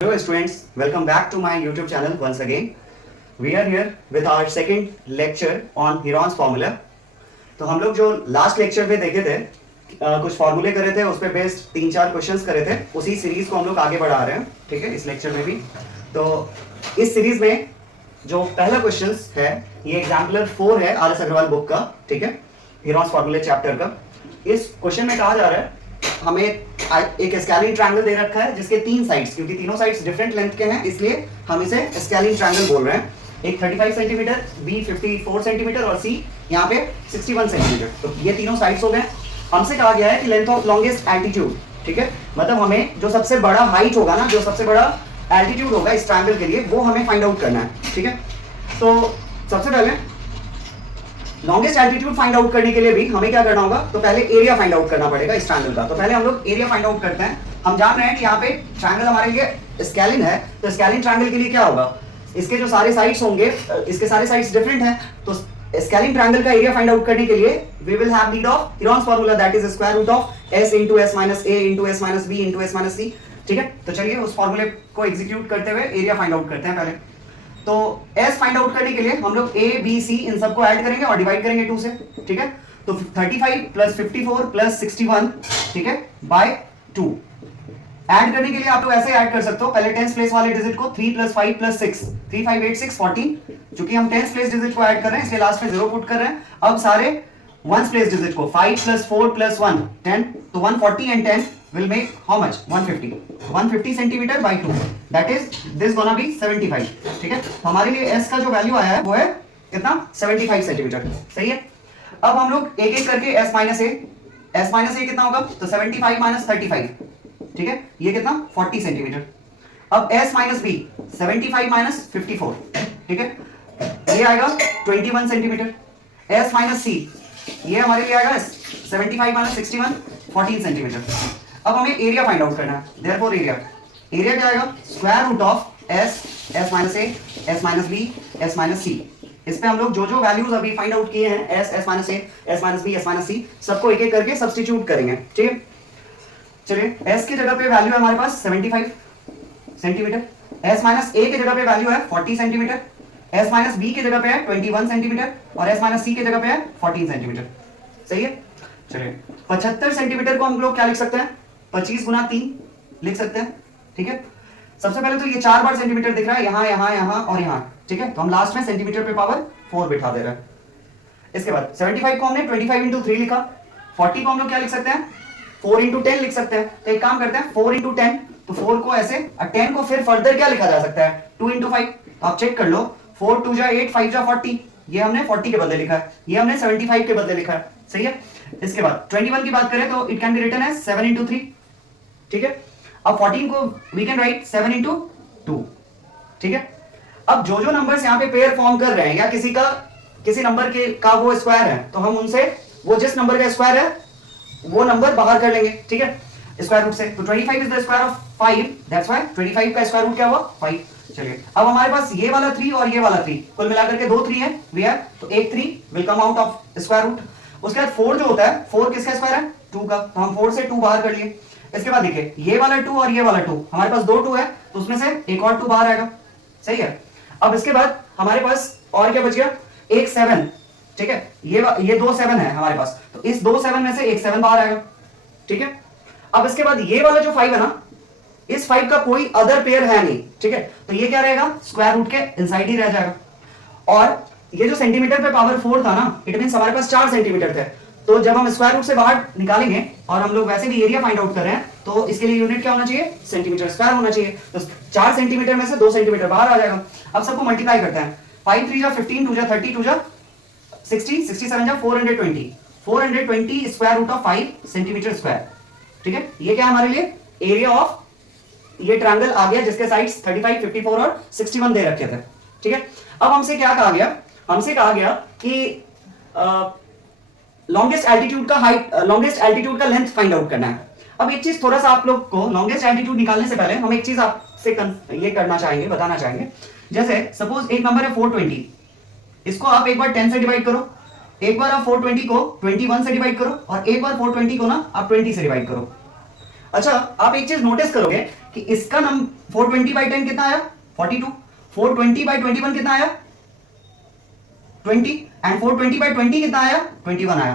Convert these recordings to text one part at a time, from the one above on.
Hello students, welcome back to my YouTube channel once again. We are here with our second lecture on Heron's formula. तो हम लोग जो last lecture में देखे थे कुछ फॉर्मूले करे थे, उस पर बेस्ड 3-4 क्वेश्चंस करे थे, उसी सीरीज को हम लोग आगे बढ़ा रहे हैं. ठीक है, इस लेक्चर में भी. तो इस सीरीज में जो पहला क्वेश्चन है ये एग्जाम्पलर 4 है आर एस अग्रवाल बुक का. ठीक है, हीरॉन्स फॉर्मूले चैप्टर का. इस क्वेश्चन में कहा जा रहा है हमें एक स्केलिन ट्रायंगल दे रखा है जिसके 3 साइड्स, क्योंकि तीनों साइड्स डिफरेंट लेंथ के हैं इसलिए हम इसे स्केलिन ट्रायंगल बोल रहे हैं. एक 35 सेंटीमीटर, बी 54 सेंटीमीटर और सी यहाँ पे 61 सेंटीमीटर. तो ये तीनों साइड्स हो गए. हमसे कहा गया है कि लेंथ ऑफ लॉन्गेस्ट एल्टीट्यूड. ठीक है, मतलब हमें जो सबसे बड़ा हाइट होगा ना, जो सबसे बड़ा एल्टीट्यूड होगा इस ट्रायंगल के लिए, वो हमें फाइंड आउट करना है. ठीक है, तो सबसे पहले लॉन्गेस्ट एल्टीट्यूड फाइंड आउट करने के लिए भी हमें क्या करना होगा, तो पहले एरिया फाइंड आउट करना पड़ेगा इस ट्रायंगल का. तो पहले हम लोग एरिया फाइंड आउट करते हैं. हम जान रहे हैं कि यहाँ पे ट्रायंगल हमारे लिए स्केलिन है, तो स्केलिन ट्रायंगल के लिए क्या होगा, इसके जो सारे साइड्स होंगे, इसके सारे साइड्स डिफरेंट हैं, तो स्केलिन ट्रायंगल का एरिया फाइंड आउट करने के लिए we will have need of Heron's formula, that is square root of s into s minus a into s minus b into s minus c. ठीक है, तो चलिए उस फार्मूले को एग्जीक्यूट करते हुए एरिया फाइंड आउट करते हैं पहले. तो s फाइंड आउट करने के लिए हम लोग a b c इन सबको ऐड करेंगे और डिवाइड करेंगे 2 से. ठीक है, तो 35 प्लस 54 प्लस 61, ठीक है, बाय 2. ऐड करने के लिए आप लोग ऐसे ऐड कर सकते हो, पहले 10th प्लेस वाले डिजिट को 3 प्लस 5 प्लस 6, 3 5 8 6 14. चूंकि हम 10th प्लेस डिजिट को ऐड कर रहे हैं इसलिए लास्ट में 0 पुट कर रहे हैं. अब सारे 1st प्लेस डिजिट को 5 प्लस 4 प्लस 1 10, तो 140 and 10 will make how much 150 centimetre bye 2, that is this gonna be 75. ठीक है, तो हमारे लिए s का जो वैल्यू आया है वो है कितना, 75 सेंटीमीटर. सही है. अब हम लोग एक एक करके s माइनस a कितना होगा, तो 75 माइनस 35. ठीक है, ये कितना 40 सेंटीमीटर. अब s माइनस b 75 माइनस 54. ठीक है, ये आएगा 21 सेंटीमीटर. s माइनस c ये हमारे लिए आएगा 75 माइनस 61 14 सेंटीमीटर. अब हमें एरिया फाइंड आउट करना है. देयरफॉर एरिया क्या आएगा, square root of s minus a, s minus b, s minus c. इस पे हम लोग जो जो वैल्यूज अभी फाइंड आउट किए हैं s minus a, s minus b, s minus c, सबको एक एक करके सब्स्टिट्यूट करेंगे. ठीक है, चलिए s की जगह पे वैल्यू है हमारे पास 75 सेंटीमीटर, s माइनस a की जगह पे वैल्यू है 40 सेंटीमीटर, s माइनस b की जगह पे है 21 सेंटीमीटर और s माइनस c की जगह पे है 14 सेंटीमीटर. सही है. चलिए 75 सेंटीमीटर को हम लोग क्या लिख सकते हैं, 25 गुना 3 लिख सकते हैं. ठीक है, सबसे पहले तो ये 4 बार सेंटीमीटर दिख रहा है, यहां यहां यहां और यहां. ठीक है, तो हम लास्ट में सेंटीमीटर पे पावर 4 बिठा दे रहे हैं. इसके बाद 75 को हमने 25 into 3 लिखा. 40 को हम लोग क्या लिख सकते हैं, 4 into 10 लिख सकते हैं. तो एक काम करते हैं 4 into 10, तो 4 को ऐसे और 10 को फिर फर्दर क्या लिखा जा सकता है, 2 into 5. तो आप चेक कर लो, 4 2 जा 8 5 जा 40, ये हमने 40 के बदले लिखा है, ये हमने 75 के बदले लिखा है. सही है. इसके बाद 21 की बात करें तो it can be written as 7 into 3. ठीक है, अब 14 को वी कैन राइट 7 into 2. ठीक है, अब जो जो नंबर्स यहाँ पे पेयर फॉर्म कर रहे हैं या किसी नंबर के का वो स्क्वायर है, तो हम उनसे वो जिस नंबर का स्क्वायर है वो नंबर बाहर कर लेंगे. ठीक है, स्क्वायर रूट से. तो 25 is the square of 5, that's why 25 का स्क्वायर रूट क्या हुआ 5. चलिए, अब हमारे पास ये वाला 3 और ये वाला 3 कुल मिलाकर के 2 3 है वी हैव, तो एक 3 will come out of square root. उसके बाद 4 जो होता है, 4 किसका स्क्वायर है, 2 का, तो हम 4 से 2 बाहर कर लिए. इसके बाद देखिए ये वाला 2 और ये वाला 2, हमारे पास 2 2 है, तो उसमें से एक और 2 बाहर आएगा. सही है. अब इसके बाद हमारे पास और क्या बच गया, एक 7. ठीक है, ये 2 7 है हमारे पास, तो इस 2 7 में से एक 7 बाहर आएगा. ठीक है, अब इसके बाद ये वाला जो 5 है ना, इस 5 का कोई अदर पेयर है नहीं. ठीक है, तो ये क्या रहेगा, स्क्वायर रूट के इनसाइड ही रह जाएगा. और ये जो सेंटीमीटर पे पावर 4 था ना, इट मींस हमारे पास 4 सेंटीमीटर थे. तो जब हम स्क्वायर रूट से बाहर निकालेंगे और हम लोग वैसे भी एरिया फाइंड आउट कर रहे हैं, तो इसके लिए यूनिट क्या होना चाहिए, सेंटीमीटर स्क्वायर होना चाहिए. तो 4 सेंटीमीटर में से 2 सेंटीमीटर बाहर आ जाएगा. अब सबको मल्टीप्लाई करते हैं. 5 3 जा 15, 2 जा 30, 2 जा 60, 67 जा 420 square root of 5 centimetre square. ठीक है, ये क्या है हमारे लिए, एरिया ऑफ ये ट्रायंगल आ गया जिसके साइड्स 35 54 और 61 दे रखे थे. ठीक है, अब हमसे क्या कहा गया, हमसे कहा गया कि लॉन्गेस्ट एल्टीट्यूड का लेंथ फाइंड आउट करना है. अब एक चीज थोड़ा सा आप लोग को लॉन्गेस्ट एल्टीट्यूड निकालने से पहले हम एक चीज आपसे ये बताना चाहेंगे. जैसे सपोज एक नंबर है 420, इसको आप एक बार 10 से डिवाइड करो, एक बार आप 420 को 21 से डिवाइड करो और एक बार 420 को ना आप 20 से डिवाइड करो. अच्छा, आप एक चीज नोटिस करोगे कि इसका नंबर 420/10 कितना आया 42, 420/21 कितना आया 20 एंड 420/20 कितना आया 21 आया।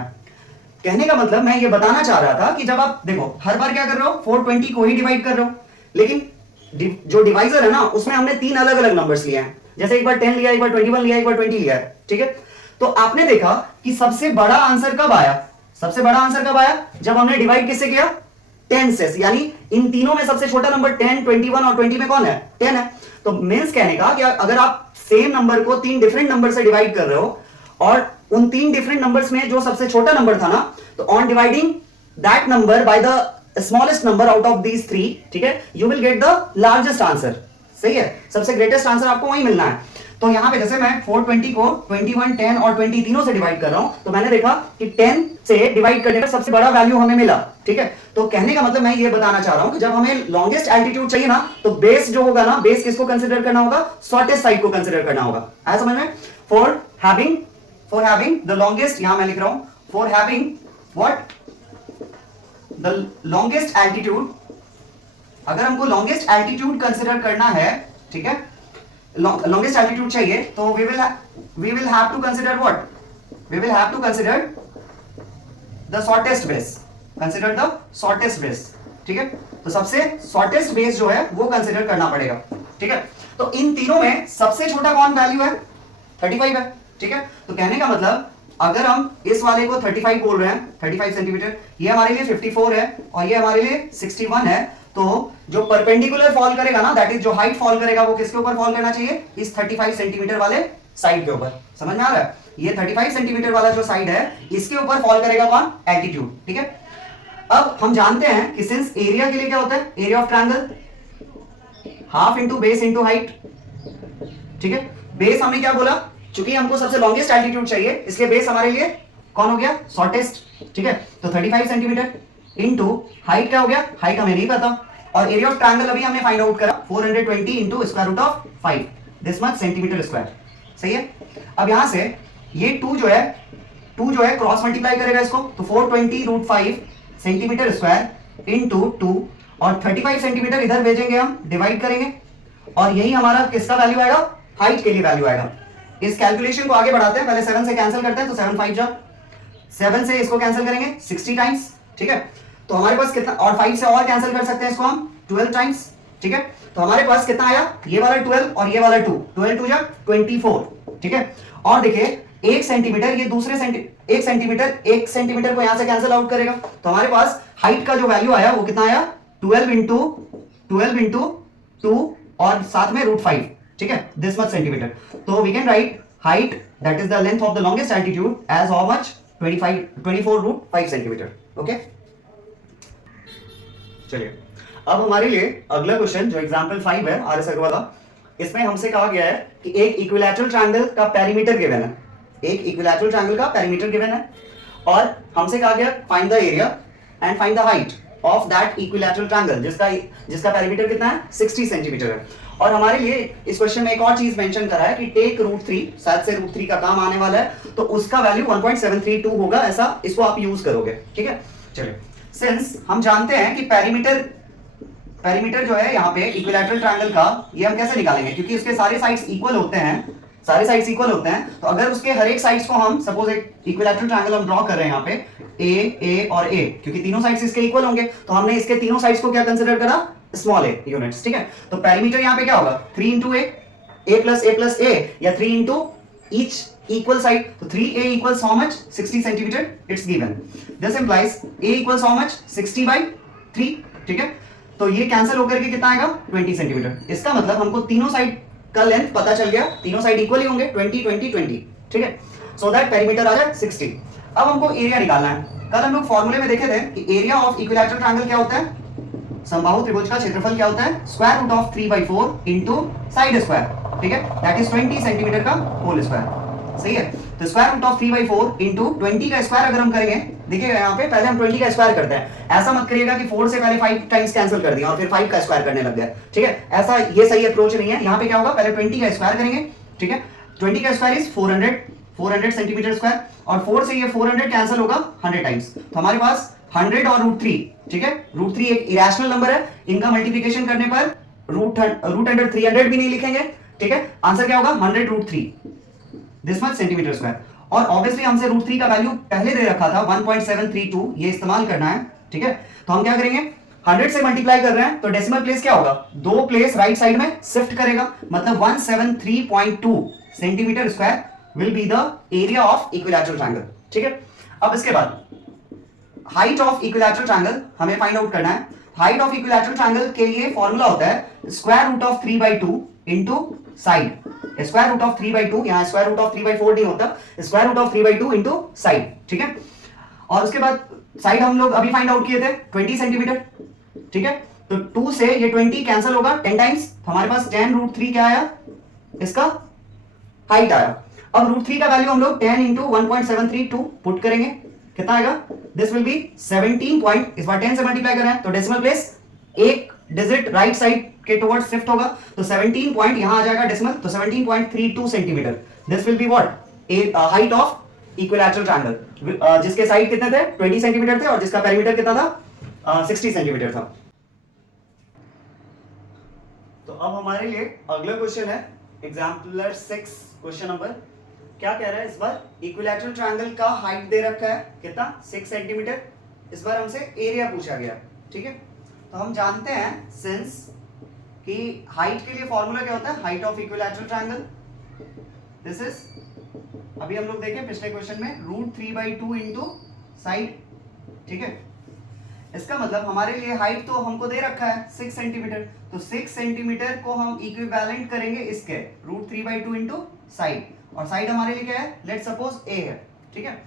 कहने का मतलब मैं ये बताना चाह रहा था कि जब आप देखो हर बार क्या कर रहे हो 420 को ही डिवाइड कर रहे हो, लेकिन जो डिवाइजर है ना उसमें हमने 3 अलग अलग नंबर्स लिए हैं, जैसे एक बार 10 लिया, एक बार 21 लिया, एक बार 20 लिया है, ठीक है। तो आपने देखा कि सबसे बड़ा आंसर कब आया, सबसे बड़ा आंसर कब आया जब हमने डिवाइड किससे किया 10 से, यानी इन तीनों में सबसे छोटा नंबर 10, 21 और 20 में कौन है 10 है। तो मीन्स कहने का कि अगर आप सेम नंबर को 3 डिफरेंट नंबर से डिवाइड कर रहे हो और उन 3 डिफरेंट नंबर्स में जो सबसे छोटा नंबर था ना, तो on dividing that number by the smallest number out of these 3, ठीक है, you will get the largest answer. सही है, सबसे ग्रेटेस्ट आंसर आपको वही मिलना है। तो यहां पे जैसे मैं 420 को 21, 10 और 20 तीनों से डिवाइड कर रहा हूं, तो मैंने देखा कि 10 से डिवाइड करने पर सबसे बड़ा वैल्यू हमें मिला, ठीक है। तो कहने का मतलब मैं ये बताना चाह रहा हूं कि जब हमें लॉन्गेस्ट एल्टीट्यूड चाहिए ना, तो बेस जो होगा ना, बेस किसको कंसीडर करना होगा, शॉर्टेस्ट साइड को कंसीडर करना होगा। आया समझ में। फॉर हैविंग द लॉन्गेस्ट, यहां मैं लिख रहा हूं for having what the longest altitude, अगर हमको लॉन्गेस्ट एल्टीट्यूड कंसीडर करना है, ठीक है, लॉन्गेस्ट एल्टीट्यूड चाहिए, तो we will have to consider what, we will have to consider the shortest base, consider the shortest base, ठीक है। तो सबसे शॉर्टेस्ट बेस जो है वो कंसीडर करना पड़ेगा, ठीक है। तो इन तीनों में सबसे छोटा कौन वैल्यू है 35 है, ठीक है। तो कहने का मतलब अगर हम इस वाले को 35 बोल रहे हैं, 35 सेंटीमीटर, ये हमारे लिए 54 है और ये हमारे लिए 61 है, तो जो परपेंडिकुलर फॉल करेगा ना, दैट इज जो हाइट फॉल करेगा वो किसके ऊपर फॉल करना चाहिए, इस 35 सेंटीमीटर वाले साइड के ऊपर। समझ में आ रहा है, ये 35 सेंटीमीटर वाला जो साइड है इसके ऊपर फॉल करेगा कौन, एल्टीट्यूड, ठीक है। अब हम जानते हैं कि सिंस एरिया के लिए क्या होता है, area of triangle half into base into height, ठीक है। बेस हमने क्या बोला, चूंकि हमको सबसे लॉन्गेस्ट एल्टीट्यूड चाहिए इसलिए बेस हमारे लिए कौन हो गया, शॉर्टेस्ट, ठीक है। तो 35 सेंटीमीटर इंटू हाइट क्या हो गया, हाइट हमें नहीं पता, और एरिया ऑफ ट्रायंगल अभी हमने फाइंड आउट करा 420 into square root of 5, this much centimetre square. सही है। अब यहां से ये 2 जो है क्रॉस मल्टीप्लाई करेगा इसको, तो 420√5 सेंटीमीटर स्क्वायर इंटू 2, और 35 सेंटीमीटर इधर भेजेंगे हम, डिवाइड करेंगे, और यही हमारा किसका वैल्यू आएगा, हाइट के लिए वैल्यू आएगा। इस कैलकुलेशन को आगे बढ़ाते हैं, पहले 7 से कैंसिल करते हैं, तो 7 5 जा 7 से इसको कैंसिल करेंगे 60 टाइम्स, ठीक है। तो हमारे पास कितना, और 5 से और कैंसिल कर सकते हैं इसको हम 12 टाइम्स, ठीक है। तो हमारे पास कितना आया, ये वाला 12 और ये वाला 2, 12 2 जा 24, ठीक है। और देखिए 1 सेंटीमीटर, ये दूसरे 1 सेंटीमीटर को यहां से कैंसिल आउट करेगा, तो हमारे पास हाइट का जो वैल्यू आया वो कितना आया 12 इंटू 2 और साथ में √5, ठीक है, दिस मच सेंटीमीटर। तो we can write height that is the length of the longest altitude as how much 24√5 centimetre. Okay, चलिए अब हमारे लिए अगला क्वेश्चन जो एग्जांपल 5 है आर एस अग्रवाल का, इसमें हमसे कहा गया है कि एक इक्विलैटरल ट्रायंगल का पेरीमीटर गिवन है, एक इक्विलैटरल ट्रायंगल का पेरीमीटर गिवन है, और हमसे कहा गया find the area and find the height of that equilateral triangle जिसका पेरीमीटर कितना है 60 सेंटीमीटर है। और हमारे लिए इस क्वेश्चन में एक और चीज मेंशन करा है कि टेक √3, शायद से √3 का काम आने वाला है, तो उसका वैल्यू 1.732 होगा, ऐसा इसको आप यूज करोगे, ठीक है। चलिए, सिंस हम जानते हैं कि पेरीमीटर जो है यहाँ पे इक्विलैटरल ट्रायंगल का, ये हम कैसे निकालेंगे, क्योंकि उसके सारे साइड्स इक्वल होते हैं, तो अगर उसके हर एक साइड्स को हम सपोज एक इक्विलैटरल ट्रायंगल हम ड्रॉ कर रहे हैं यहाँ पे ए और ए, क्योंकि तीनों साइड्स इसके इक्वल होंगे, तो हमने इसके तीनों साइड्स को क्या कंसीडर करा, स्मॉल ए यूनिट्स, ठीक है। तो पेरीमीटर यहाँ पे क्या होगा 3 इंटू ए प्लस ए, या 3 इंटू ईच equal side, तो 3a equals how much 60 centimeter, it's given, this implies a equals how much 60/3, ठीक है। तो ये कैंसिल होकर के कितना आएगा 20 सेंटीमीटर। इसका मतलब हमको तीनों साइड का लेंथ पता चल गया, तीनों साइड इक्वल ही होंगे 20 20 20, ठीक है। सो दैट पेरीमीटर आ जाए 60। अब हमको एरिया निकालना है। कल हम लोग फॉर्मूले में देखे थे कि एरिया ऑफ इक्विलैटरल ट्रायंगल क्या होता है, समबाहु त्रिभुज का क्षेत्रफल क्या होता है, square root of 3/4 into side square, ठीक है, दैट इज 20 सेंटीमीटर का होल स्क्वायर। सही है। तो स्क्वायर रूट ऑफ 3/4 इंटू 20 का स्क्वायर अगर हम करेंगे, देखिएगा यहाँ पे पहले हम 20 का स्क्वायर करते हैं, ऐसा मत करिएगा कि 4 से पहले 5 टाइम्स कैंसिल कर दिया और फिर 5 का स्क्वायर करने लग गया, ठीक है, ऐसा ये सही अप्रोच नहीं है। यहाँ पे क्या होगा, पहले 20 का स्क्वायर करेंगे, ठीक है, 20 का स्क्वायर इज 400 सेंटीमीटर स्क्वायर, और 4 से ये 400 कैंसिल होगा 100 टाइम्स, तो हमारे पास 100 और रूट 3, ठीक है, रूट 3 एक इरेशनल नंबर है, इनका मल्टीप्लिकेशन करने पर रूट अंडर 300 भी नहीं लिखेंगे, ठीक है, आंसर क्या होगा 100 root 3 this much centimetre square. और ऑब्वियसली हमसे रूट 3 का वैल्यू पहले दे रखा था 1732, ये इस्तेमाल करना है, ठीक है। तो हम क्या करेंगे, 100 से मल्टीप्लाई कर रहे हैं तो डेसिमल प्लेस क्या होगा, दो प्लेस राइट साइड में शिफ्ट करेगा, मतलब 173.2 centimetre square will be the area of equilateral triangle, ठीक है। अब इसके बाद हाइट ऑफ इक्विलैटरल ट्रायंगल हमें फाइंड आउट करना है। हाइट ऑफ इक्विलैटरल ट्रायंगल के लिए फॉर्मूला होता है square root of 3/2 into side. Square root of 3/2, यहां स्क्वायर रूट ऑफ 3/4 नहीं होता, square root of 3/2 into side, ठीक है। और उसके बाद साइड हम लोग अभी फाइंड आउट किए थे 20 सेंटीमीटर, ठीक है। तो 2 से ये 20 कैंसिल होगा 10 टाइम्स, हमारे पास 10 रूट 3 क्या आया, इसका हाइट आया। अब रूट 3 का वैल्यू हम लोग 10 इंटू 1.732 पुट करेंगे, कितना आएगा, दिस विल बी 17 पॉइंट, इस बार 10 से मल्टीप्लाई कर रहे हैं तो डेसिमल प्लेस एक डिजिट राइट साइड के टुवर्ड्स शिफ्ट होगा, तो 17 पॉइंट यहां आ जाएगा डेसिमल, तो 17.32 centimetre, this will be what height of equilateral triangle, जिसके साइड कितने थे 20 सेंटीमीटर थे और जिसका पेरीमीटर कितना था 60 सेंटीमीटर था। तो अब हमारे लिए अगला क्वेश्चन है एग्जाम्पलर 6 क्वेश्चन नंबर, क्या कह रहा है इस बार, इक्विलैटरल ट्रायंगल का हाइट दे रखा है कितना 6 सेंटीमीटर, इस बार हमसे एरिया पूछा गया, ठीक है। तो हम जानते हैं सिंस कि हाइट के लिए फॉर्मूला क्या होता है, height of equilateral triangle, this is अभी हम लोग देखें पिछले क्वेश्चन में रूट 3/2 इंटू साइड, ठीक है। इसका मतलब हमारे लिए हाइट तो हमको दे रखा है 6 सेंटीमीटर, तो 6 सेंटीमीटर को हम इक्विवेलेंट करेंगे इसके रूट 3/2 इंटू साइड, और साइड हमारे लिए क्या है, लेट सपोज ए है, ठीक है।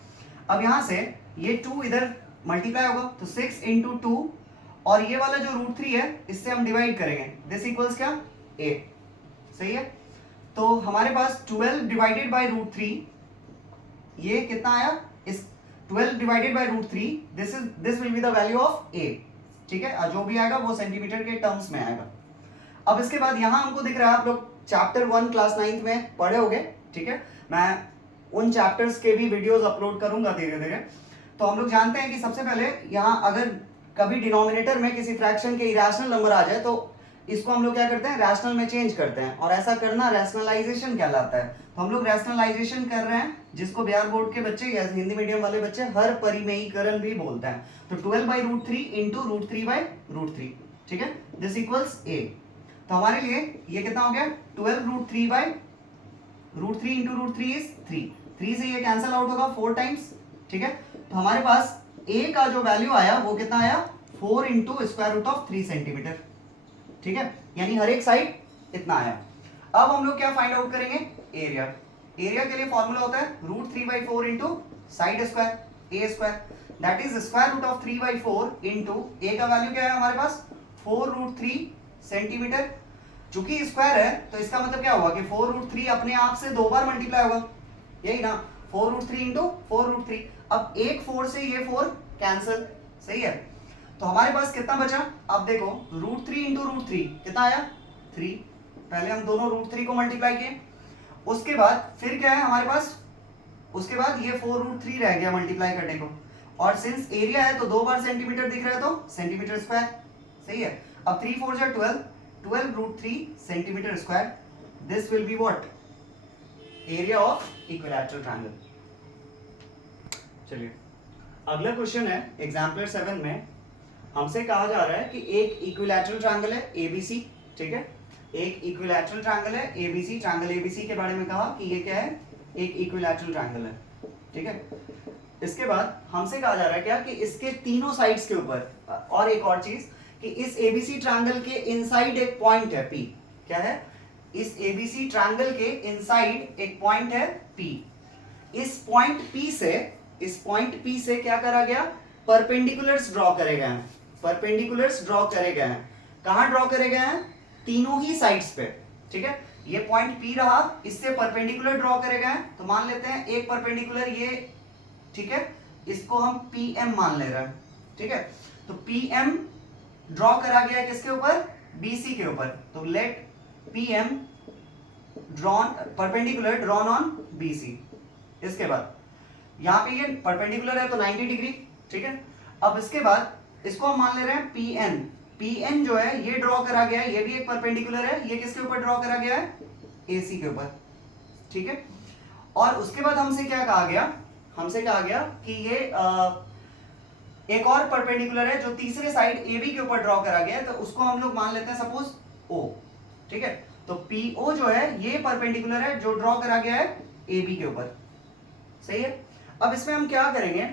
अब यहां से ये 2 इधर मल्टीप्लाई होगा तो 6 इंटू 2, और ये वाला जो रूट 3 है इससे हम डिवाइड करेंगे, दिस इक्वल्स क्या a, सही है। तो हमारे पास 12 डिवाइडेड बाय रूट 3, ये कितना आया, इस 12 divided by root 3, this will be the value of a, ठीक है, जो भी आएगा वो सेंटीमीटर के टर्म्स में आएगा। अब इसके बाद यहां हमको दिख रहा है, आप लोग चैप्टर 1 क्लास 9 में पढ़े होंगे, ठीक है, मैं उन चैप्टर्स के भी वीडियोस अपलोड करूंगा धीरे धीरे। तो हम लोग जानते हैं कि सबसे पहले यहां अगर कभी डिनोमिनेटर में किसी फ्रैक्शन के इरेशनल नंबर आ जाए तो इसको हम लोग क्या करते हैं, रैशनल में चेंज करते हैं, और ऐसा करना रैशनलाइजेशन कहलाता है। तो हम लोग रैशनलाइजेशन कर रहे हैं, जिसको बिहार बोर्ड के बच्चे या हिंदी मीडियम वाले बच्चे हर परिमेयीकरण भी बोलते हैं। तो 12/√3 इंटू √3/√3, ठीक है, दिस इक्वल्स a। तो हमारे लिए ये कितना हो गया, 12√3/√3 इंटू √3 इज 3 से ये कैंसिल आउट होगा 4 टाइम्स, ठीक है। तो हमारे पास a का जो वैल्यू आया वो कितना आया, 4 into square root of 3 centimetre, ठीक है, यानी हर एक साइड इतना आया। अब हम लोग क्या फाइंड आउट करेंगे, एरिया। एरिया के लिए फॉर्मूला होता है √3/4 into side square A square, that is square root of 3/4 into A का वैल्यू क्या है हमारे पास 4√3 सेंटीमीटर। चूंकि स्क्वायर है तो इसका मतलब क्या होगा कि 4√3 अपने आप से 2 बार मल्टीप्लाई होगा, यही ना, 4√3 इंटू 4√3। अब एक 4 से ये 4 कैंसिल, सही है। तो हमारे पास कितना बचा, अब देखो √3 इंटू √3 कितना आया 3, पहले हम दोनों √3 को मल्टीप्लाई किए, उसके बाद फिर क्या है हमारे पास, उसके बाद ये 4√3 रह गया मल्टीप्लाई करने को, और सिंस एरिया है तो 2 बार सेंटीमीटर दिख रहा है तो सेंटीमीटर स्क्वायर, सही है। अब 3 4 जा 12√3 centimetre square, this will be what, area of equilateral triangle. चलिए अगला क्वेश्चन है एग्जाम्पलर 7 में, हमसे कहा जा रहा है कि एक इक्विलैटरल ट्रायंगल है ABC, ठीक है, एक इक्विलैटरल ट्रायंगल है ABC, ट्रायंगल ABC के बारे में कहा कि ये क्या है, एक इक्विलैटरल ट्रायंगल है, ठीक है। इसके बाद हमसे कहा जा रहा है क्या कि इसके तीनों साइड्स के ऊपर, और एक और चीज कि इस ABC ट्रायंगल के इनसाइड एक पॉइंट है P, क्या है, इस ABC ट्रायंगल के इनसाइड एक पॉइंट है P। इस पॉइंट P से क्या करा गया, परपेंडिकुलर्स ड्रॉ करे गए हैं, परपेंडिकुलर्स ड्रॉ करे गए हैं, कहां ड्रॉ करे गए हैं, तीनों ही साइड्स पे, ठीक है। ये पॉइंट P रहा, इससे परपेंडिकुलर ड्रॉ करे गए हैं, तो मान लेते हैं एक परपेंडिकुलर ये, ठीक है, इसको हम PM मान ले रहे हैं, ठीक है। तो PM ड्रॉ करा गया किसके ऊपर, BC के ऊपर, तो let PM drawn perpendicular drawn on BC। इसके बाद यहाँ पे ये परपेंडिकुलर है तो 90 डिग्री, ठीक है। अब इसके बाद इसको हम मान ले रहे हैं पी एन जो है ये ड्रॉ करा गया है, ये भी एक परपेंडिकुलर है, ये किसके ऊपर ड्रॉ करा गया है, AC के ऊपर, ठीक है। और उसके बाद हमसे क्या कहा गया, हमसे कहा गया कि ये एक और परपेंडिकुलर है जो तीसरे साइड AB के ऊपर ड्रॉ करा गया है, तो उसको हम लोग मान लेते हैं सपोज O, ठीक है। तो PO जो है ये परपेंडिकुलर है जो ड्रॉ करा गया है AB के ऊपर, सही है। अब इसमें हम क्या करेंगे,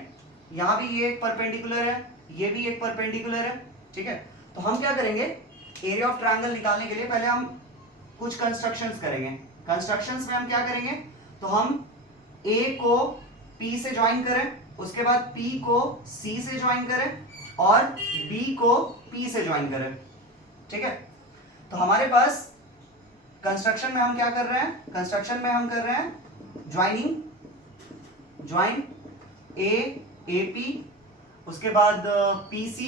यहां भी ये एक परपेंडिकुलर है, ये भी एक परपेंडिकुलर है, ठीक है। तो हम क्या करेंगे, एरिया ऑफ ट्रायंगल निकालने के लिए पहले हम कुछ कंस्ट्रक्शंस करेंगे। कंस्ट्रक्शंस में हम क्या करेंगे, तो हम A को P से ज्वाइन करें, उसके बाद P को C से ज्वाइन करें और B को P से ज्वाइन करें, ठीक है। तो हमारे पास कंस्ट्रक्शन में हम क्या कर रहे हैं, कंस्ट्रक्शन में हम कर रहे हैं ज्वाइन AP, उसके बाद PC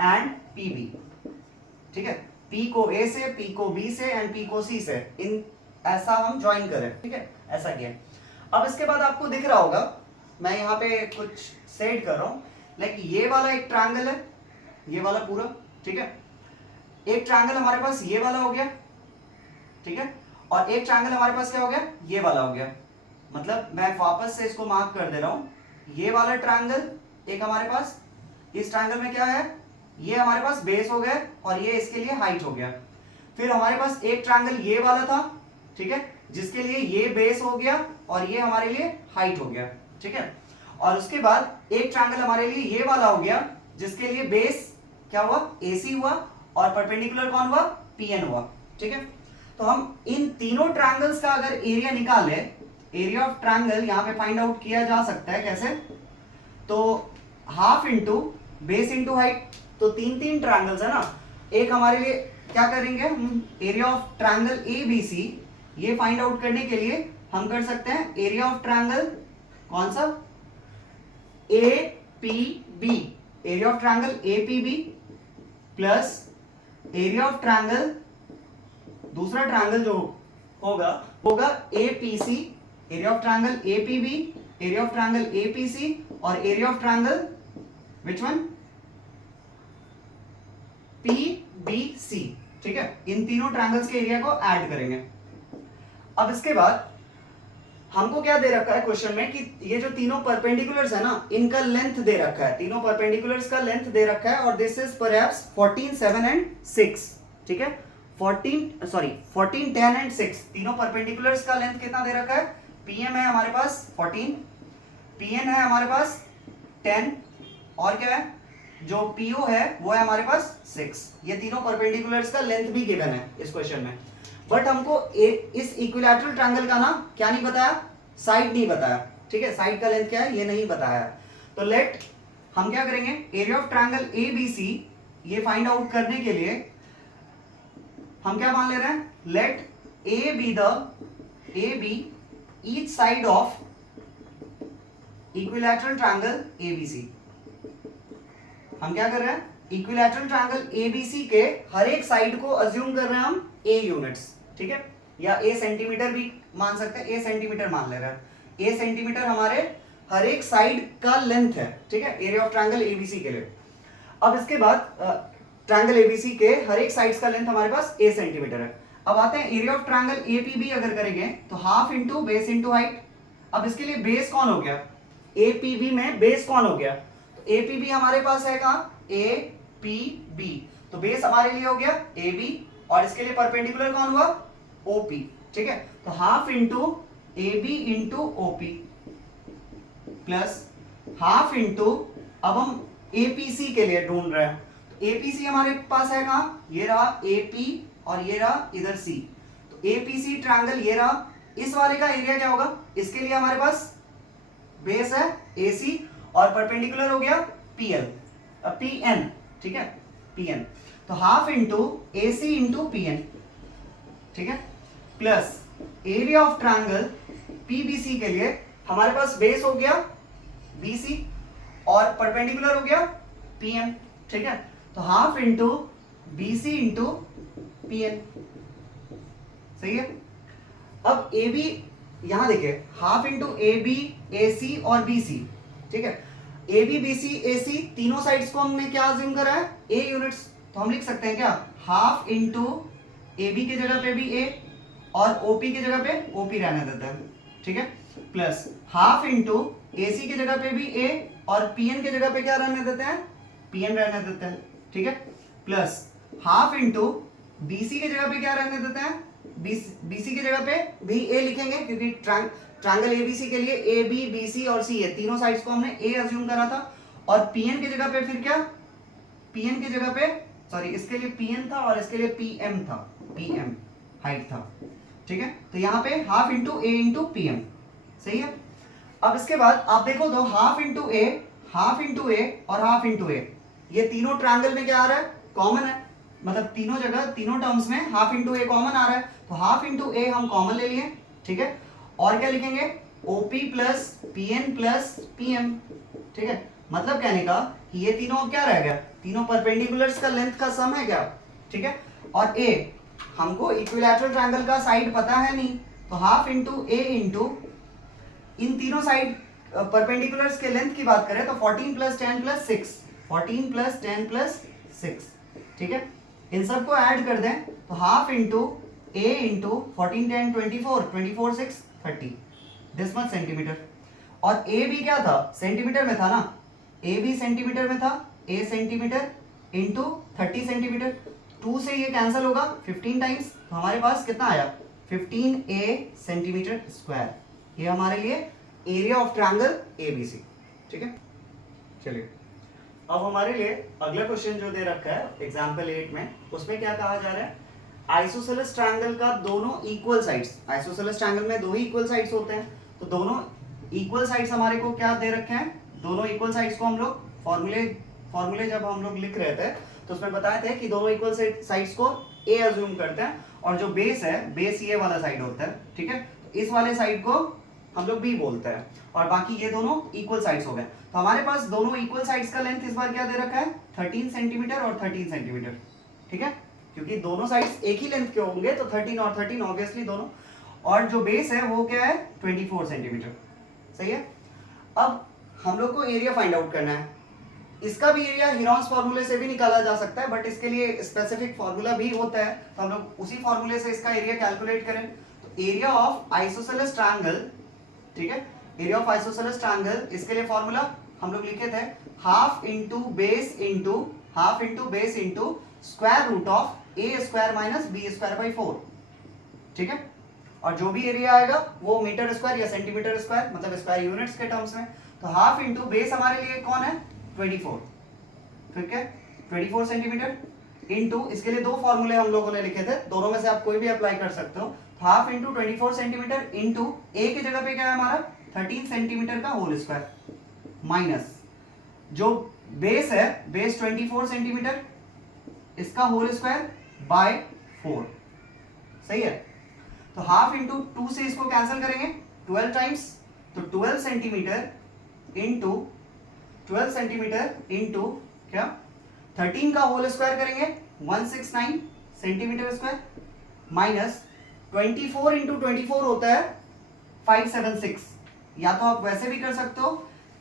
एंड PB, ठीक है। P को A से, P को B से एंड P को C से, इन ऐसा हम ज्वाइन करें, ठीक है, ऐसा किया। अब इसके बाद आपको दिख रहा होगा, मैं यहाँ पे कुछ सेट कर रहा हूँ, लाइक ये वाला एक ट्रायंगल है, ये वाला पूरा, ठीक है। एक ट्रायंगल हमारे पास ये वाला हो गया, ठीक है, और एक ट्रायंगल हमारे पास क्या हो गया, ये वाला हो गया। मतलब मैं वापस से इसको मार्क कर दे रहा हूँ, ये वाला ट्रायंगल एक हमारे पास, इस ट्रायंगल में क्या है, ये हमारे पास बेस हो गया और ये इसके लिए हाइट हो गया। फिर हमारे पास एक ट्रायंगल ये वाला था, ठीक है, जिसके लिए ये बेस हो गया और ये हमारे लिए हाइट हो गया, ठीक है। और उसके बाद एक ट्रायंगल हमारे लिए ये वाला हो गया, जिसके लिए बेस क्या हुआ, AC हुआ और परपेंडिकुलर कौन हुआ, PN हुआ, ठीक है। तो हम इन तीनों ट्रायंगल्स का अगर एरिया निकाले, एरिया ऑफ ट्रायंगल यहां पे फाइंड आउट किया जा सकता है कैसे, तो half into base into height, तो तीन ट्रायंगल्स है ना, एक हमारे लिए क्या करेंगे हम, एरिया ऑफ ट्रायंगल ABC, ये फाइंड आउट करने के लिए हम कर सकते हैं एरिया ऑफ ट्रायंगल कौन सा, APB, area of triangle APB plus area of triangle, दूसरा ट्रायंगल जो होगा APC, area of triangle APB, area of triangle APC और area of triangle which one, PBC, ठीक है। इन तीनों ट्रायंगल्स के एरिया को ऐड करेंगे। अब इसके बाद हमको क्या दे रखा है क्वेश्चन में कि ये जो तीनों परपेंडिकुलर्स है ना, इनका लेंथ दे रखा है, तीनों परपेंडिकुलर्स का लेंथ दे रखा है और दिस इज परहैप्स 14, 7 एंड 6, ठीक है। 14, 10 एंड 6 तीनों परपेंडिकुलर्स का लेंथ कितना दे रखा है, PM है हमारे पास 14, PN है हमारे पास 10 और क्या है, जो PO है वो है हमारे पास 6। ये तीनों परपेंडिकुलर्स का लेंथ भी गिवन है इस क्वेश्चन में, बट हमको इस इक्विलैटरल ट्रायंगल का ना क्या नहीं बताया, साइड नहीं बताया, ठीक है। साइड का लेंथ क्या है ये नहीं बताया। तो लेट हम क्या करेंगे, एरिया ऑफ ट्रायंगल ABC ये फाइंड आउट करने के लिए हम क्या मान ले रहे हैं, let A be each side of equilateral triangle ABC। हम क्या कर रहे हैं, इक्विलैटरल ट्रायंगल ABC के हर एक साइड को अज्यूम कर रहे हैं हम A यूनिट्स, ठीक है, या A सेंटीमीटर भी मान सकते हैं, A सेंटीमीटर मान ले रहे हैं, A सेंटीमीटर हमारे हर एक साइड का लेंथ है, ठीक है, एरिया ऑफ ट्रायंगल ABC के लिए। अब इसके बाद ट्रायंगल ABC के हर एक साइड्स का लेंथ हमारे पास A सेंटीमीटर है। अब आते हैं एरिया ऑफ ट्रायंगल APB अगर करेंगे तो half into base into height. अब इसके लिए बेस कौन हो गया, APB में बेस कौन हो गया, तो APB हमारे पास है कहां, APB, तो बेस हमारे लिए हो गया AB और इसके लिए परपेंडिकुलर कौन हुआ, OP, ठीक है। तो half into AB into OP plus half into, अब हम APC के लिए ढूंढ रहे हैं, तो APC हमारे पास है कहां, ये रहा AP और ये रहा इधर C, तो APC ट्रायंगल ये रहा, इस वाले का एरिया क्या होगा, इसके लिए हमारे पास बेस है AC और परपेंडिकुलर हो गया PN, ठीक है, PN, तो half into AC into PN, ठीक है, plus area of triangle PBC के लिए हमारे पास बेस हो गया BC और परपेंडिकुलर हो गया PM, ठीक है, तो half into BC into PN, सही है। अब AB यहां देखिए, हाफ इंटू AB AC और BC, ठीक है। ए बी बी सी ए सी तीनों साइड्स को हमने क्या अज्यूम करा है, ए यूनिट्स, तो हम लिख सकते हैं क्या, हाफ इंटू ए बी की जगह पे भी ए और ओपी की जगह पे ओपी रहने देते हैं, ठीक है, प्लस हाफ इंटू ए सी की जगह पे भी ए और पीएन की जगह पे क्या रहने देते हैं, पीएन रहने देते हैं, ठीक है, प्लस हाफ इंटू बीसी की जगह पे क्या रहने देते हैं, बीसी की जगह पे भी ए लिखेंगे क्योंकि ट्रायंगल एबीसी के लिए ए बी बी सी और सी ए तीनों साइड्स को हमने ए अज्यूम करा था, और पीएन की जगह पे फिर क्या, पीएन की जगह पे सॉरी इसके लिए पीएन था और इसके लिए पीएम था, पीएम हाइट था, ठीक है, तो यहाँ पे हाफ इंटू ए इंटू पीएम, सही है। अब इसके बाद आप देखो तो हाफ इंटू ए और हाफ इंटू ए, ये तीनों ट्रायंगल में क्या आ रहा है, कॉमन है, मतलब तीनों जगह तीनों टर्म्स में हाफ इंटू ए कॉमन आ रहा है, तो हाफ इंटू ए हम कॉमन ले लिए, ठीक है, और क्या लिखेंगे, OP plus PN plus PM, ठीक है, मतलब कहने का कि ये तीनों क्या रह गया, तीनों परपेंडिकुलर्स का लेंथ का सम है क्या, ठीक है, और ए हमको इक्विलैटरल ट्रायंगल का साइड पता है नहीं, तो हाफ इंटू ए इंटू इन तीनों साइड परपेंडिकुलर्स के लेंथ की बात करें तो 14 प्लस 10 प्लस 6, 14 प्लस 10 प्लस 6, ठीक है, इन सब को ऐड कर दें तो half into A into 14 10 24 24 6 30 this much centimetre, और ए भी क्या था, सेंटीमीटर में था ना, ए भी सेंटीमीटर में था, ए सेंटीमीटर इंटू 30 सेंटीमीटर, 2 से ये कैंसिल होगा 15 टाइम्स, तो हमारे पास कितना आया 15 ए सेंटीमीटर स्क्वायर, ये हमारे लिए एरिया ऑफ ट्रायंगल एबीसी, ठीक है। चलिए अब हमारे लिए अगला क्वेश्चन जो दे रखा है एग्जांपल 8 में, उसमें क्या कहा जा रहा है, आइसोसेलेस ट्रायंगल का दोनों इक्वल साइड्स, आइसोसेलेस ट्रायंगल में दो ही इक्वल साइड्स होते हैं, तो दोनों इक्वल साइड्स हमारे को क्या दे रखे हैं, दोनों इक्वल साइड्स को हम लोग फॉर्मूले जब हम लोग लिख रहे थे तो उसमें बताए थे कि दोनों इक्वल साइड्स को ए अज्यूम करते हैं, और जो बेस है, बेस ये वाला साइड होता है, ठीक है, तो इस वाले साइड को हम लोग बी बोलते हैं, और बाकी ये दोनों इक्वल साइड्स हो गए, तो हमारे पास दोनों इक्वल साइड्स का लेंथ इस बार क्या दे रखा है 13 सेंटीमीटर और 13 सेंटीमीटर, ठीक है, क्योंकि दोनों साइड्स एक ही लेंथ के होंगे तो 13 और 13 ऑब्वियसली दोनों, और जो बेस है वो क्या है 24 सेंटीमीटर, सही है। अब हम लोग को एरिया फाइंड आउट करना है, इसका भी एरिया हीरोन्स फार्मूले से भी निकाला जा सकता है, बट इसके लिए स्पेसिफिक फार्मूला भी होता है, तो हम लोग उसी फार्मूले से इसका एरिया कैलकुलेट करें, तो एरिया ऑफ आइसोसेलेस ट्रायंगल, ठीक है, एरिया ऑफ आइसोसेलेस ट्रायंगल, इसके लिए फार्मूला हम लोग लिखे थे half into base into square root of A square minus B square by 4, ठीक है, और जो भी एरिया आएगा वो मीटर स्क्वायर या सेंटीमीटर स्क्वायर, मतलब स्क्वायर यूनिट्स के टर्म्स में, तो हाफ इंटू बेस हमारे लिए कौन है 24, ठीक है, 24 सेंटीमीटर इंटू, इसके लिए दो फॉर्मूले हम लोगों ने लिखे थे, दोनों में से आप कोई भी अप्लाई कर सकते हो, हाफ इंटू 24 सेंटीमीटर इंटू ए की जगह पे क्या है हमारा 13 सेंटीमीटर का होल स्क्वायर, माइनस जो बेस है, बेस 24 सेंटीमीटर, इसका होल स्क्वायर बाय 4, सही है, तो हाफ इंटू 2 से इसको कैंसिल करेंगे 12 टाइम्स, तो 12 सेंटीमीटर इंटू क्या 13 का होल स्क्वायर करेंगे 169 सेंटीमीटर स्क्वायर, माइनस 24 इंटू 24 होता है 576, या तो आप वैसे भी कर सकते हो,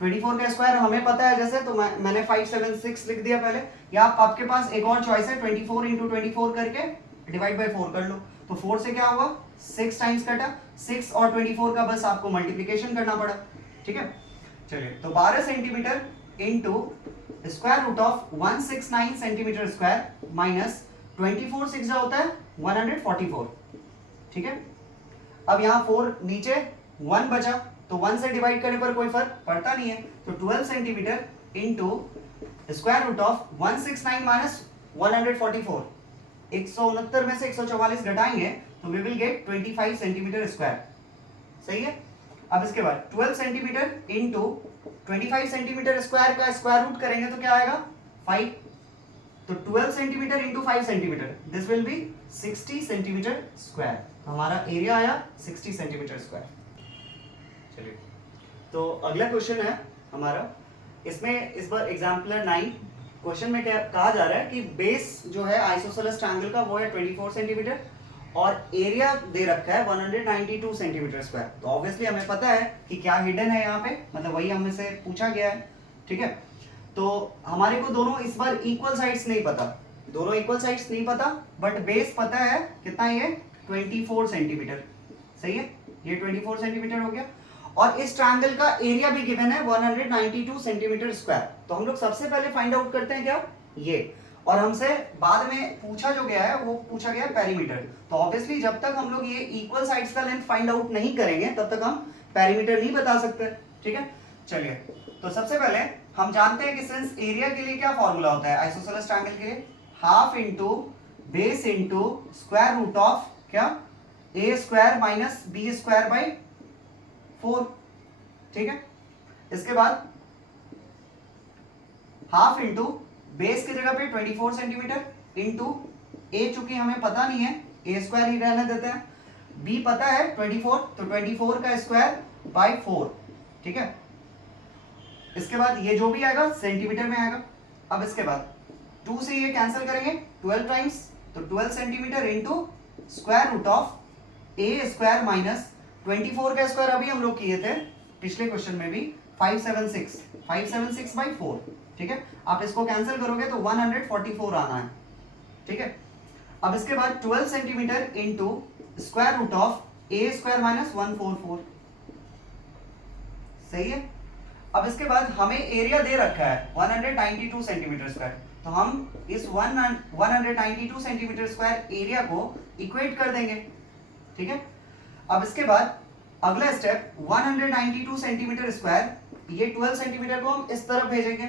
24 का स्क्वायर हमें पता है जैसे, तो मैंने 576 लिख दिया पहले, या आपके पास एक और चॉइस है 24 इंटू 24 करके डिवाइड बाय 4 कर लो, तो 4 से क्या हुआ 6 टाइम्स कटा, 6 और 24 का बस आपको मल्टीप्लिकेशन करना पड़ा, ठीक है। चलिए तो 12 centimetre into square root of 169 centimetre square minus 24 6 जो होता है 144, ठीक है। अब यहाँ 4 नीचे 1 बचा, तो 1 से डिवाइड करने पर कोई फर्क पड़ता नहीं है, तो 12 centimetre into square root of 169 minus 144, 169 में से 144 घटाएंगे तो we will get 25 centimetre square, सही है। अब इसके बाद 12 सेंटीमीटर इंटू 25 सेंटीमीटर स्क्वायर का स्क्वायर रूट करेंगे तो क्या आएगा 5, तो 12 centimetre into 5 centimetre, this will be 60 centimetre square, हमारा एरिया आया 60 सेंटीमीटर स्क्वायर। चलिए तो अगला क्वेश्चन है हमारा, इसमें इस बार एग्जाम्पलर 9 क्वेश्चन में क्या कहा जा रहा है कि बेस जो है आइसोसेलेस ट्रायंगल का वो है 24 सेंटीमीटर और एरिया दे रखा है 192 सेंटीमीटर स्क्वायर, तो ऑब्वियसली हमें पता है कि क्या हिडन है यहाँ पे, मतलब वही हमसे पूछा गया है, ठीक है। तो हमारे को दोनों इस बार इक्वल साइड्स नहीं पता, दोनों इक्वल साइड्स नहीं पता, बट बेस पता है कितना, ये 24 सेंटीमीटर, सही है, ये 24 सेंटीमीटर हो गया। और इस ट्रायंगल का एरिया भी गिवन है 192 सेंटीमीटर स्क्वायर। तो हम लोग सबसे पहले फाइंड आउट करते हैं क्या, ये, और हमसे बाद में पूछा जो गया है वो पूछा गया है पेरीमीटर। तो ऑब्वियसली जब तक हम लोग ये इक्वल साइड्स का लेंथ फाइंड आउट नहीं करेंगे तब तक हम पेरीमीटर नहीं बता सकते, ठीक है। चलिए, तो सबसे पहले हम जानते हैं कि सिंस एरिया के लिए क्या फॉर्मूला होता है आइसोसेलेस ट्रायंगल के लिए, half into base into square root of क्या, A square minus B square by 4, ठीक है। इसके बाद हाफ इंटू बेस की जगह पे 24 सेंटीमीटर इंटू ए, चूंकि हमें पता नहीं है ए स्क्वायर ही रहने देते हैं, बी पता है 24, तो 24 का स्क्वायर बाई 4, ठीक है। इसके बाद ये जो भी आएगा सेंटीमीटर में आएगा। अब इसके बाद 2 से ये कैंसिल करेंगे 12 टाइम्स, तो 12 centimetre into square root of A square minus 24 का स्क्वायर अभी हम लोग किए थे पिछले क्वेश्चन में भी 576 बाई 4, ठीक है। आप इसको कैंसिल करोगे तो 144 आना है, ठीक है। अब इसके बाद 12 centimetre into square root of A square minus 144, सही है। अब इसके बाद हमें एरिया दे रखा है 192 सेंटीमीटर स्क्वायर, तो हम इस 192 सेंटीमीटर स्क्वायर एरिया को इक्वेट कर देंगे, ठीक है। अब इसके बाद अगला स्टेप 192 सेंटीमीटर स्क्वायर, ये 12 सेंटीमीटर को हम इस तरफ भेजेंगे,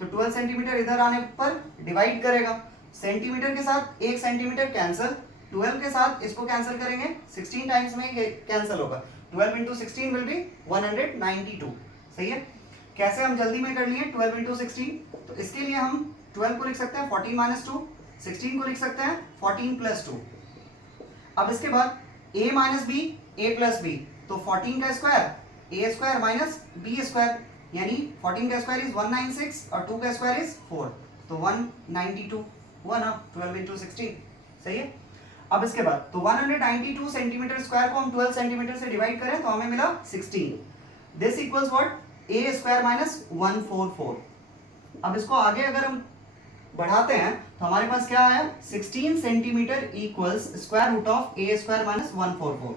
तो 12 सेंटीमीटर इधर आने पर डिवाइड करेगा, सेंटीमीटर के साथ 1 सेंटीमीटर कैंसिल, 12 के साथ इसको कैंसिल करेंगे 16 टाइम्स में कैंसिल होगा, 12 इंटू 16 विल बी 192, सही है। कैसे हम जल्दी में कर लिए 12 इंटू 16, तो इसके लिए हम 12 को लिख सकते हैं 14 माइनस 2, 16 को लिख सकते हैं 14 प्लस 2। अब इसके बाद a minus b, a plus b, तो 14 का square a square minus b square, यानी 14 का स्क्वायर इज 196 और 2 का स्क्वायर इज 4, तो 192 हुआ ना 12 इंटू 16, सही है। अब इसके बाद तो 192 सेंटीमीटर स्क्वायर को हम 12 सेंटीमीटर से डिवाइड करें तो हमें मिला 16, this equals what, a square minus 144। अब इसको आगे अगर हम बढ़ाते हैं तो हमारे पास क्या आया, 16 centimetre equals square root of a square minus 144।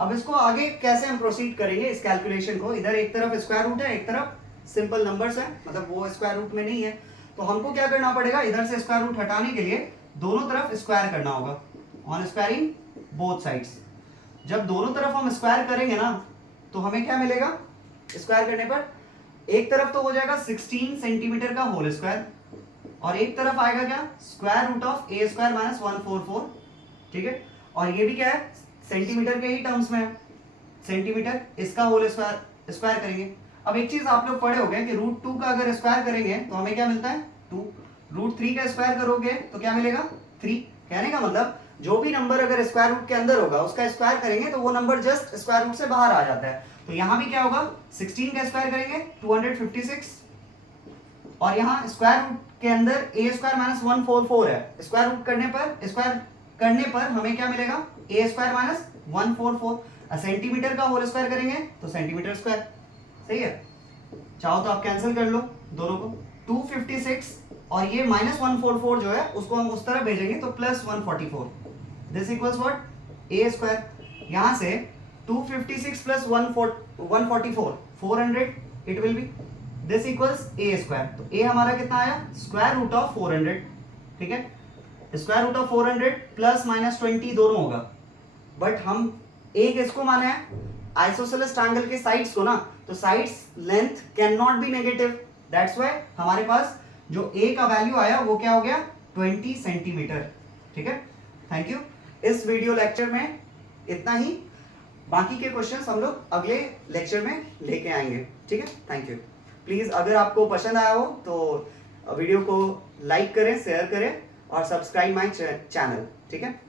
अब इसको आगे कैसे हम प्रोसीड करेंगे इस कैलकुलेशन को, इधर एक तरफ स्क्वायर रूट है एक तरफ सिंपल नंबर्स है, मतलब वो स्क्वायर रूट में नहीं है, तो हमको क्या करना पड़ेगा, इधर से स्क्वायर रूट हटाने के लिए दोनों तरफ स्क्वायर करना होगा, ऑन स्क्वायरिंग बोथ साइड्स। जब दोनों तरफ हम स्क्वायर करेंगे ना तो हमें क्या मिलेगा, स्क्वायर करने पर एक तरफ तो हो जाएगा 16 सेंटीमीटर का होल स्क्वायर और एक तरफ आएगा क्या, square root of a square minus 144, ठीक है। और ये भी क्या है, सेंटीमीटर के ही टर्म्स में है, सेंटीमीटर, इसका होल स्क्वायर स्क्वायर करेंगे। अब एक चीज आप लोग पढ़े होंगे कि रूट 2 का अगर स्क्वायर करेंगे तो हमें क्या मिलता है 2, रूट 3 का स्क्वायर करोगे तो क्या मिलेगा 3। कहने का मतलब जो भी नंबर अगर स्क्वायर रूट के अंदर होगा उसका स्क्वायर करेंगे तो वो नंबर जस्ट स्क्वायर रूट से बाहर आ जाता है। तो यहाँ भी क्या होगा, 16 का स्क्वायर करेंगे 256, और यहाँ स्क्वायर रूट के अंदर a स्क्वायर माइनस 144 है, स्क्वायर रूट करने पर हमें क्या मिलेगा, a स्क्वायर माइनस 144। सेंटीमीटर का होल स्क्वायर करेंगे तो सेंटीमीटर स्क्वायर, सही है। चाहो तो आप कैंसिल कर लो दोनों को, 256 और ये माइनस 144 जो है उसको हम उस तरफ भेजेंगे तो plus 144, this equals what, a square. यहाँ से 256 plus 144 400 it will be, this equals a square. तो a हमारा कितना आया, स्क्वायर रूट ऑफ 400, ठीक है। Square root of 400 plus minus 20 दोनों होगा, बट हम एक इसको माने हैं आइसोसेलेस ट्रायंगल के साइड्स को ना, तो sides length can not be negative, that's why हमारे पास जो a का वैल्यू आया वो क्या हो गया 20 सेंटीमीटर, ठीक है। Thank you. इस वीडियो लेक्चर में इतना ही, बाकी के क्वेश्चंस हम लोग अगले लेक्चर में लेके आएंगे, ठीक है। Thank you. प्लीज़ अगर आपको पसंद आया हो तो वीडियो को लाइक करें, शेयर करें और सब्सक्राइब माय चैनल, ठीक है।